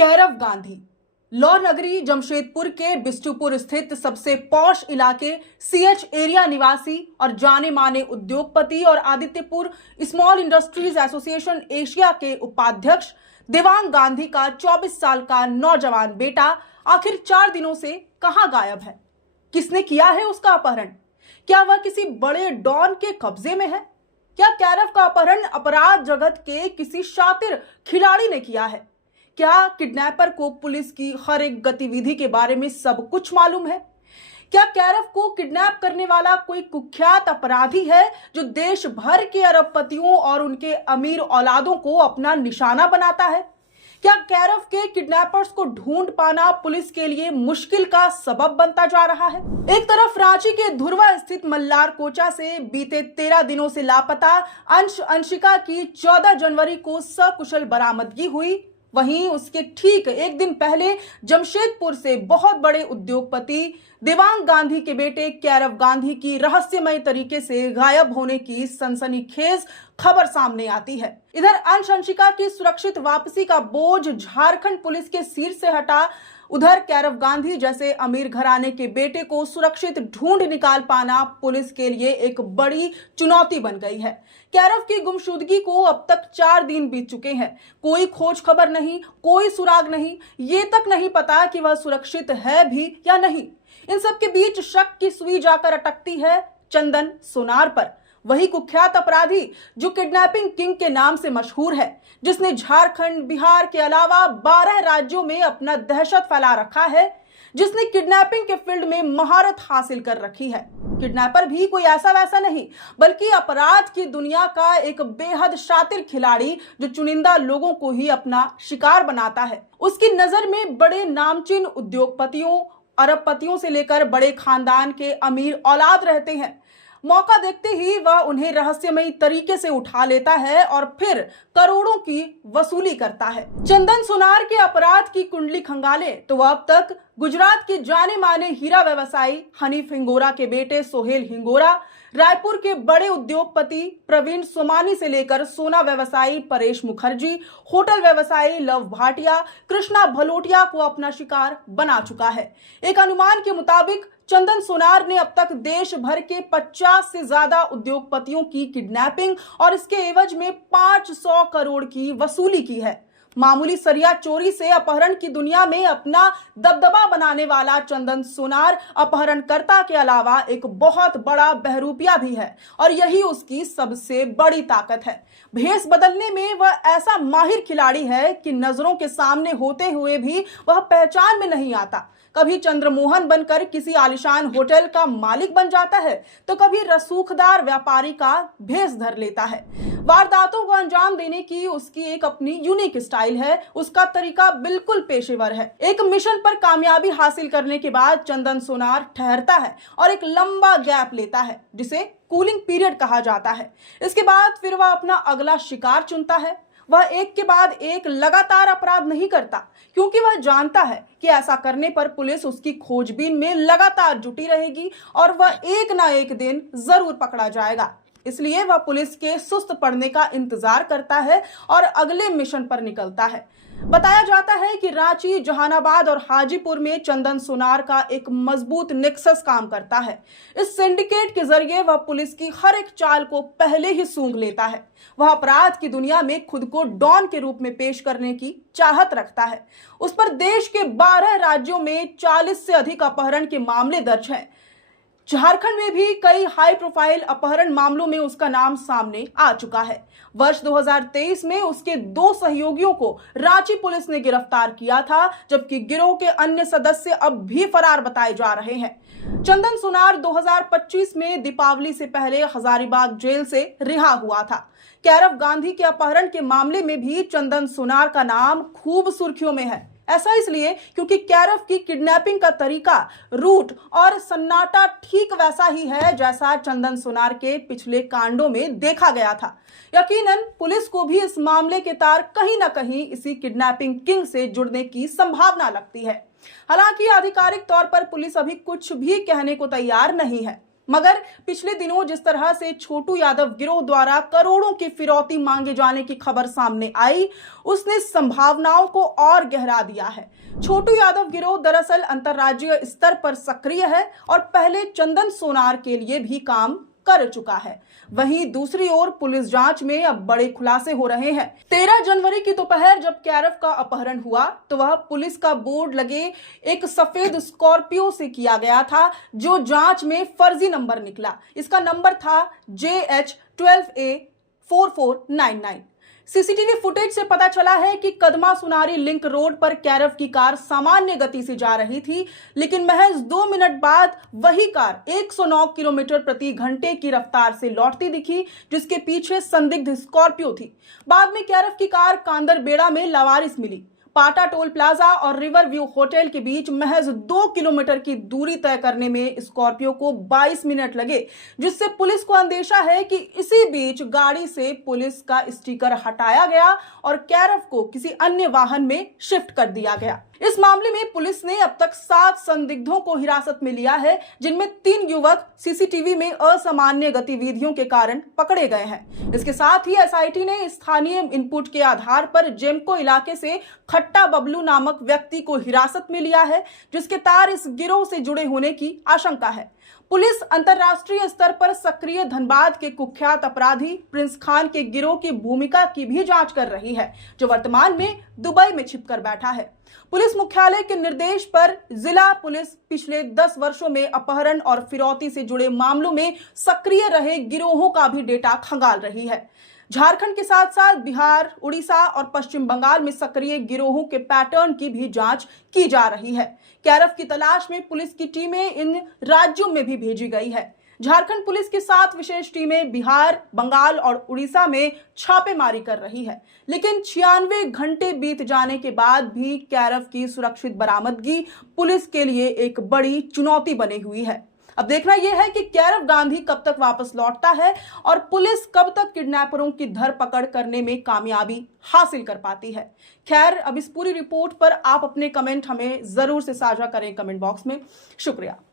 Kairav Gandhi law नगरी जमशेदपुर के बिष्टुपुर स्थित सबसे पॉश इलाके सीएच एरिया निवासी और जाने माने उद्योगपति और Adityapur small industries association Asia के उपाध्यक्ष देवांग गांधी का 24 साल का नौजवान बेटा आखिर 4 दिनों से कहां गायब है। किसने किया है उसका अपहरण? क्या वह किसी बड़े डॉन के कब्जे में है? क्या कैरव का अपहरण अपराध जगत के किसी शातिर खिलाड़ी ने किया है? क्या किडनैपर को पुलिस की हर एक गतिविधि के बारे में सब कुछ मालूम है? क्या कैरव को किडनैप करने वाला कोई कुख्यात अपराधी है जो देश भर के अरबपतियों और उनके अमीर औलादों को अपना निशाना बनाता है? क्या कैरव के किडनैपर्स को ढूंढ पाना पुलिस के लिए मुश्किल का सबब बनता जा रहा है? एक तरफ रांची के धुरवा स्थित मल्लार कोचा से बीते 13 दिनों से लापता अंशिका की 14 जनवरी को सकुशल बरामदगी हुई। वहीं उसके ठीक एक दिन पहले जमशेदपुर से बहुत बड़े उद्योगपति देवांग गांधी के बेटे कैरव गांधी की रहस्यमय तरीके से गायब होने की सनसनीखेज खबर सामने आती है। इधर अंशिका की सुरक्षित वापसी का बोझ झारखंड पुलिस के सिर से हटा, उधर कैरव गांधी जैसे अमीर घराने के बेटे को सुरक्षित ढूंढ निकाल पाना पुलिस के लिए एक बड़ी चुनौती बन गई है। कैरव की गुमशुदगी को अब तक 4 दिन बीत चुके हैं। कोई खोज खबर नहीं, कोई सुराग नहीं, ये तक नहीं पता कि वह सुरक्षित है भी या नहीं। इन सब के बीच शक की सुई जाकर अटकती है चंदन सोनार पर, वही कुख्यात अपराधी जो किडनैपिंग किंग के नाम से मशहूर है, जिसने झारखंड, बिहार के अलावा 12 राज्यों में अपना दहशत फैला रखा है, जिसने किडनैपिंग के फील्ड में महारत हासिल कर रखी है। किडनैपर भी कोई ऐसा वैसा नहीं, बल्कि अपराध की दुनिया का एक बेहद शातिर खिलाड़ी जो चुनिंदा लोगों को ही अपना शिकार बनाता है। उसकी नजर में बड़े नामचीन उद्योगपतियों, अरबपतियों से लेकर बड़े खानदान के अमीर औलाद रहते हैं। मौका देखते ही वह उन्हें रहस्यमयी तरीके से उठा लेता है और फिर करोड़ों की वसूली करता है। चंदन सोनार के अपराध की कुंडली खंगाले तो वह अब तक गुजरात के जाने माने हीरा व्यवसायी हनीफ हिंगोरा के बेटे सोहेल हिंगोरा, रायपुर के बड़े उद्योगपति प्रवीण सोमानी से लेकर सोना व्यवसायी परेश मुखर्जी, होटल व्यवसायी लव भाटिया, कृष्णा भलोटिया को अपना शिकार बना चुका है। एक अनुमान के मुताबिक चंदन सोनार ने अब तक देश भर के 50 से ज्यादा उद्योगपतियों की किडनैपिंग और इसके एवज में 500 करोड़ की वसूली की है। मामूली सरिया चोरी से अपहरण की दुनिया में अपना दबदबा बनाने वाला चंदन सोनार अपहरणकर्ता के अलावा एक बहुत बड़ा बहरूपिया भी है और यही उसकी सबसे बड़ी ताकत है। भेष बदलने में वह ऐसा माहिर खिलाड़ी है कि नजरों के सामने होते हुए भी वह पहचान में नहीं आता। कभी चंद्रमोहन बनकर किसी आलिशान होटल का मालिक बन जाता है तो कभी रसूखदार व्यापारी का भेष धर लेता है। वारदातों को अंजाम देने की उसकी एक अपनी यूनिक स्टाइल है, उसका तरीका बिल्कुल पेशेवर है। एक मिशन पर कामयाबी हासिल करने के बाद चंदन सोनार ठहरता है और एक लंबा गैप लेता है जिसे कूलिंग पीरियड कहा जाता है। इसके बाद फिर वह अपना अगला शिकार चुनता है। वह एक के बाद एक लगातार अपराध नहीं करता, क्योंकि वह जानता है कि ऐसा करने पर पुलिस उसकी खोजबीन में लगातार जुटी रहेगी और वह एक ना एक दिन जरूर पकड़ा जाएगा। इसलिए वह पुलिस के सुस्त पड़ने का इंतजार करता है और अगले मिशन पर निकलता है। बताया जाता है कि रांची, जहानाबाद और हाजीपुर में चंदन सोनार का एक मजबूत नेक्सस काम करता है। इस सिंडिकेट के जरिए वह पुलिस की हर एक चाल को पहले ही सूंघ लेता है। वह अपराध की दुनिया में खुद को डॉन के रूप में पेश करने की चाहत रखता है। उस पर देश के 12 राज्यों में 40 से अधिक अपहरण के मामले दर्ज हैं। झारखंड में भी कई हाई प्रोफाइल अपहरण मामलों में उसका नाम सामने आ चुका है। वर्ष 2023 में उसके 2 सहयोगियों को रांची पुलिस ने गिरफ्तार किया था, जबकि गिरोह के अन्य सदस्य अब भी फरार बताए जा रहे हैं। चंदन सोनार 2025 में दीपावली से पहले हजारीबाग जेल से रिहा हुआ था। कैरव गांधी के अपहरण के मामले में भी चंदन सोनार का नाम खूब सुर्खियों में है। ऐसा इसलिए क्योंकि कैरव की किडनैपिंग का तरीका, रूट और सन्नाटा ठीक वैसा ही है जैसा चंदन सोनार के पिछले कांडों में देखा गया था। यकीनन पुलिस को भी इस मामले के तार कहीं ना कहीं इसी किडनैपिंग किंग से जुड़ने की संभावना लगती है। हालांकि आधिकारिक तौर पर पुलिस अभी कुछ भी कहने को तैयार नहीं है, मगर पिछले दिनों जिस तरह से छोटू यादव गिरोह द्वारा करोड़ों की फिरौती मांगे जाने की खबर सामने आई, उसने संभावनाओं को और गहरा दिया है। छोटू यादव गिरोह दरअसल अंतर्राज्यीय स्तर पर सक्रिय है और पहले चंदन सोनार के लिए भी काम कर चुका है। वहीं दूसरी ओर पुलिस जांच में अब बड़े खुलासे हो रहे हैं। 13 जनवरी की दोपहर जब कैरव का अपहरण हुआ तो वह पुलिस का बोर्ड लगे एक सफेद स्कॉर्पियो से किया गया था, जो जांच में फर्जी नंबर निकला। इसका नंबर था JH12A4499। सीसीटीवी फुटेज से पता चला है कि कदमा सुनारी लिंक रोड पर कैरव की कार सामान्य गति से जा रही थी, लेकिन महज 2 मिनट बाद वही कार 109 किलोमीटर प्रति घंटे की रफ्तार से लौटती दिखी, जिसके पीछे संदिग्ध स्कॉर्पियो थी। बाद में कैरव की कार कांदरबेड़ा में लावारिस मिली। पाटा टोल प्लाजा और रिवर व्यू होटल के बीच महज 2 किलोमीटर की दूरी तय करने में स्कॉर्पियो को 22 मिनट लगे, जिससे पुलिस को अंदेशा है कि इसी बीच गाड़ी से पुलिस का स्टिकर हटाया गया और कैरव को किसी अन्य वाहन में शिफ्ट कर दिया गया। इस मामले में पुलिस ने अब तक 7 संदिग्धों को हिरासत में लिया है, जिनमें 3 युवक सीसीटीवी में असामान्य गतिविधियों के कारण पकड़े गए हैं। इसके साथ ही एसआईटी ने स्थानीय इनपुट के आधार पर जेमको इलाके से खट्टा बबलू नामक व्यक्ति को हिरासत में लिया है, जिसके तार इस गिरोह से जुड़े होने की आशंका है। पुलिस अंतर्राष्ट्रीय स्तर पर सक्रिय धनबाद के कुख्यात अपराधी प्रिंस खान के गिरोह की भूमिका की भी जांच कर रही है, जो वर्तमान में दुबई में छिपकर बैठा है। पुलिस मुख्यालय के निर्देश पर जिला पुलिस पिछले 10 वर्षों में अपहरण और फिरौती से जुड़े मामलों में सक्रिय रहे गिरोहों का भी डेटा खंगाल रही है। झारखंड के साथ साथ बिहार, उड़ीसा और पश्चिम बंगाल में सक्रिय गिरोहों के पैटर्न की भी जांच की जा रही है। कैरव की तलाश में पुलिस की टीमें इन राज्यों में भी भेजी गई है। झारखंड पुलिस की 7 विशेष टीमें बिहार, बंगाल और उड़ीसा में छापेमारी कर रही है, लेकिन 96 घंटे बीत जाने के बाद भी कैरव की सुरक्षित बरामदगी पुलिस के लिए एक बड़ी चुनौती बनी हुई है। अब देखना यह है कि कैरव गांधी कब तक वापस लौटता है और पुलिस कब तक किडनैपरों की धरपकड़ करने में कामयाबी हासिल कर पाती है। खैर, अब इस पूरी रिपोर्ट पर आप अपने कमेंट हमें जरूर से साझा करें कमेंट बॉक्स में। शुक्रिया।